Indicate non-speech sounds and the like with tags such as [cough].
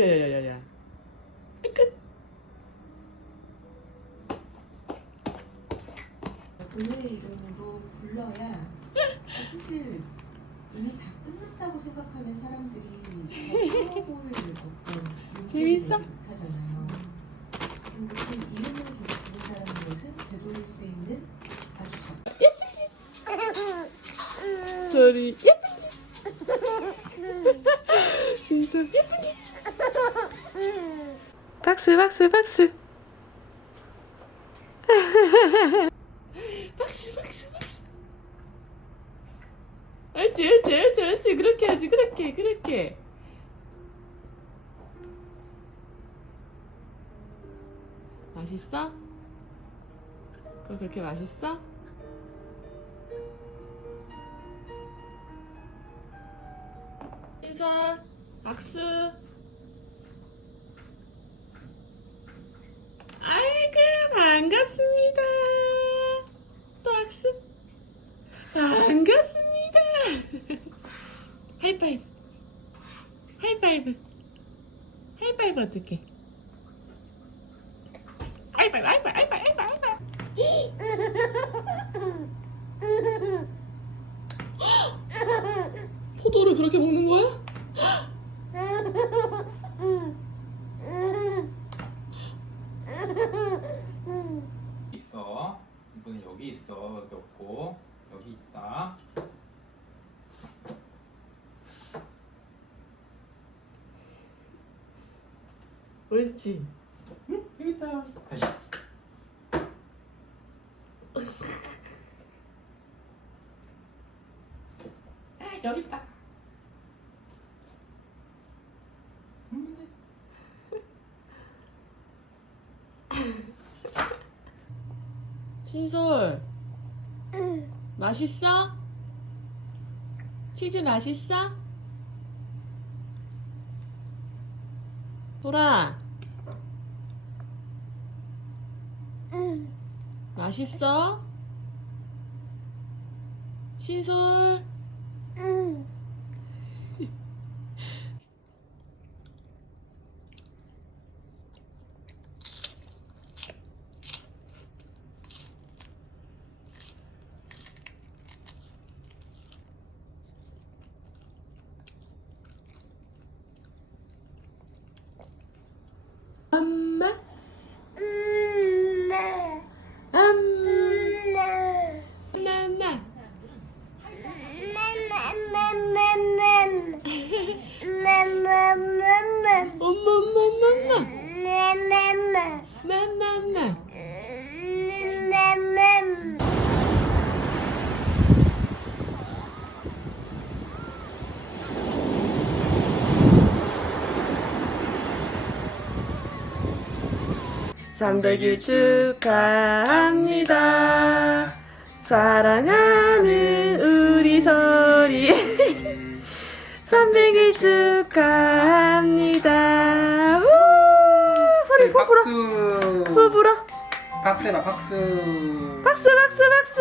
야야야야야. 본인의 이름으로 불러야 사실 이미 다 끝났다고 생각하는 사람들이 더 싸워볼 어떤 재밌어? 내지 못하잖아요. 근데 그 이름을 계속 부른다는 것은 되돌릴 수 있는 아주 적 소리 예쁜지. [laughs] 진짜 예쁜지. 박수 박수 박수. 박수 박수 박수. 옳지 옳지 옳지 옳지 그렇게 하지 그렇게 그렇게. 맛있어? 그거 그렇게 맛있어? 인사 박수 아이고 반갑습니다. 박수? 반갑습니다. 하이파이브. 하이파이브. 하이파이브 어떡해? 하이파이브 하이파이브 하이파이브 하이파이브. 포도를 그렇게 먹는 거야? 있어. 이번에 여기 있어. 여기 없고 여기 있다. 옳지 응? 여기 있다. 다시. 아 여기 있다. 음, 신솔 맛있어? 치즈 맛있어? 소라 맛있어? 신솔 엄 Ajuda 300일 축하합니다. 사랑하는 우리 소리. 300일 [laughs] 축하합니다. 우! 소리 네, 퍼불어. 박수. 퍼불어. 박수나 박수. 박수, 박수, 박수.